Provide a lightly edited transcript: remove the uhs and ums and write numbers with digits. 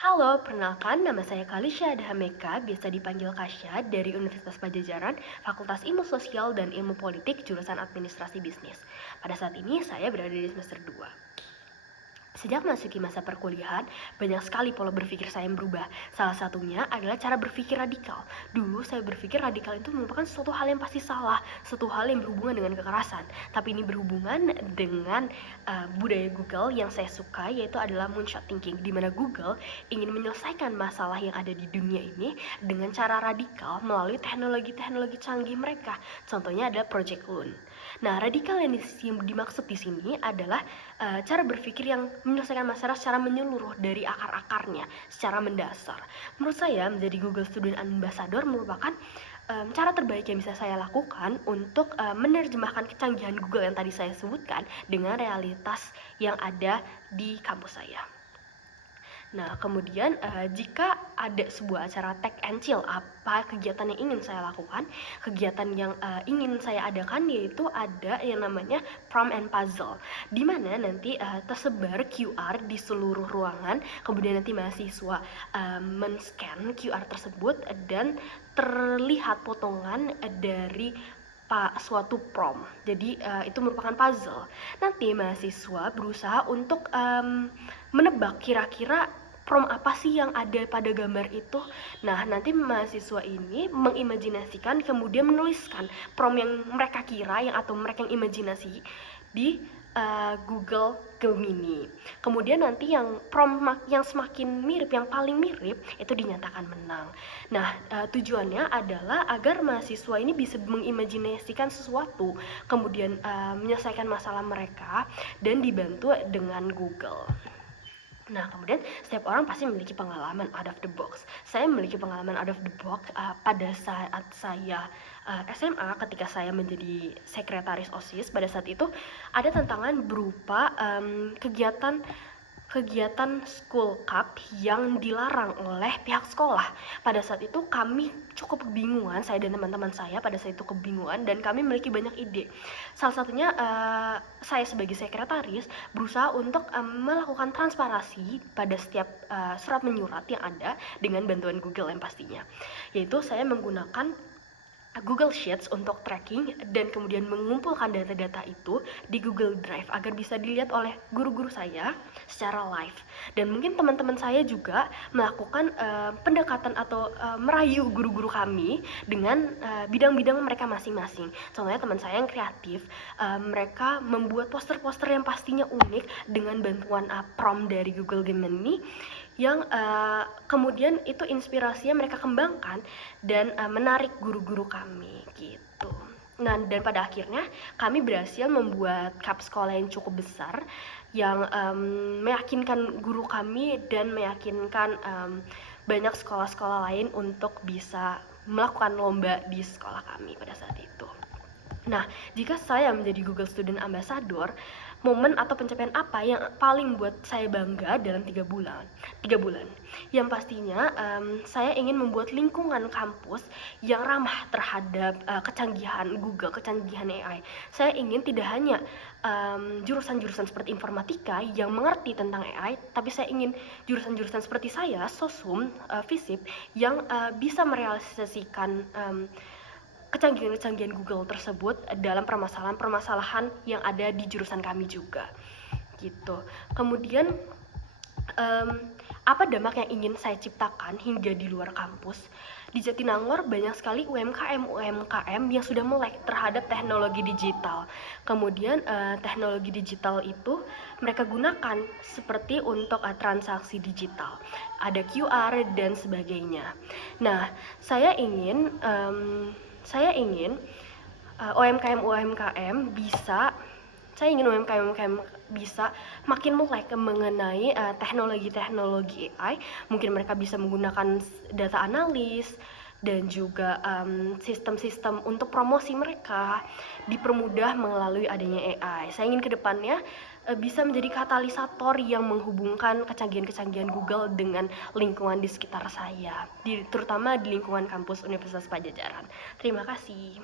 Halo, perkenalkan nama saya Kalisha Dahameka, biasa dipanggil Kasya, dari Universitas Pajajaran, Fakultas Ilmu Sosial dan Ilmu Politik, jurusan Administrasi Bisnis. Pada saat ini saya berada di semester 2. Sejak memasuki masa perkuliahan, banyak sekali pola berpikir saya yang berubah. Salah satunya adalah cara berpikir radikal. Dulu saya berpikir radikal itu merupakan suatu hal yang pasti salah, suatu hal yang berhubungan dengan kekerasan. Tapi ini berhubungan dengan budaya Google yang saya suka, yaitu adalah moonshot thinking, di mana Google ingin menyelesaikan masalah yang ada di dunia ini dengan cara radikal melalui teknologi-teknologi canggih mereka. Contohnya adalah Project Loon. Nah, radikal yang dimaksud di sini adalah cara berpikir yang menyelesaikan masalah secara menyeluruh dari akar-akarnya, secara mendasar. Menurut saya, menjadi Google Student Ambassador merupakan cara terbaik yang bisa saya lakukan untuk menerjemahkan kecanggihan Google yang tadi saya sebutkan dengan realitas yang ada di kampus saya. Nah, kemudian jika ada sebuah acara Tech and Chill, apa kegiatan yang ingin saya lakukan? Kegiatan yang ingin saya adakan yaitu ada yang namanya Prom and Puzzle, di mana nanti tersebar QR di seluruh ruangan, kemudian nanti mahasiswa men-scan QR tersebut dan terlihat potongan dari suatu prom. Jadi itu merupakan puzzle. Nanti mahasiswa berusaha untuk menebak kira-kira prom apa sih yang ada pada gambar itu. Nah, nanti mahasiswa ini mengimajinasikan kemudian menuliskan prom yang mereka kira atau mereka yang imajinasi di Google Gemini. Kemudian nanti yang prom yang semakin mirip, yang paling mirip itu dinyatakan menang. Nah, tujuannya adalah agar mahasiswa ini bisa mengimajinasikan sesuatu, kemudian menyelesaikan masalah mereka dan dibantu dengan Google. Nah, kemudian setiap orang pasti memiliki pengalaman out of the box. Saya memiliki pengalaman out of the box pada saat saya SMA, ketika saya menjadi sekretaris OSIS. Pada saat itu ada tantangan berupa kegiatan school cup yang dilarang oleh pihak sekolah. Pada saat itu kami cukup kebingungan, saya dan teman-teman saya pada saat itu kebingungan, dan kami memiliki banyak ide. Salah satunya saya sebagai sekretaris berusaha untuk melakukan transparansi pada setiap surat menyurat yang ada dengan bantuan Google yang pastinya. Yaitu saya menggunakan Google Sheets untuk tracking dan kemudian mengumpulkan data-data itu di Google Drive agar bisa dilihat oleh guru-guru saya secara live. Dan mungkin teman-teman saya juga melakukan pendekatan atau merayu guru-guru kami dengan bidang-bidang mereka masing-masing. Contohnya teman saya yang kreatif, mereka membuat poster-poster yang pastinya unik dengan bantuan prompt dari Google Gemini yang kemudian itu inspirasinya mereka kembangkan dan menarik guru-guru kami gitu. Nah, dan pada akhirnya kami berhasil membuat cup sekolah yang cukup besar yang meyakinkan guru kami dan meyakinkan banyak sekolah-sekolah lain untuk bisa melakukan lomba di sekolah kami pada saat itu. Nah, jika saya menjadi Google Student Ambassador, momen atau pencapaian apa yang paling buat saya bangga dalam 3 bulan? Yang pastinya saya ingin membuat lingkungan kampus yang ramah terhadap kecanggihan Google, kecanggihan AI. Saya ingin tidak hanya jurusan-jurusan seperti informatika yang mengerti tentang AI, tapi saya ingin jurusan-jurusan seperti saya, sosum, FISIP, yang bisa merealisasikan kecanggihan-kecanggihan Google tersebut dalam permasalahan-permasalahan yang ada di jurusan kami juga gitu. Kemudian apa dampak yang ingin saya ciptakan hingga di luar kampus? Di Jatinangor banyak sekali UMKM yang sudah melek terhadap teknologi digital. Kemudian teknologi digital itu mereka gunakan seperti untuk transaksi digital, ada QR dan sebagainya. Nah, saya ingin UMKM bisa makin melek mengenai teknologi-teknologi AI. Mungkin mereka bisa menggunakan data analis dan juga sistem-sistem untuk promosi mereka dipermudah melalui adanya AI. Saya ingin kedepannya bisa menjadi katalisator yang menghubungkan kecanggihan-kecanggihan Google dengan lingkungan di sekitar saya, terutama di lingkungan kampus Universitas Pajajaran. Terima kasih.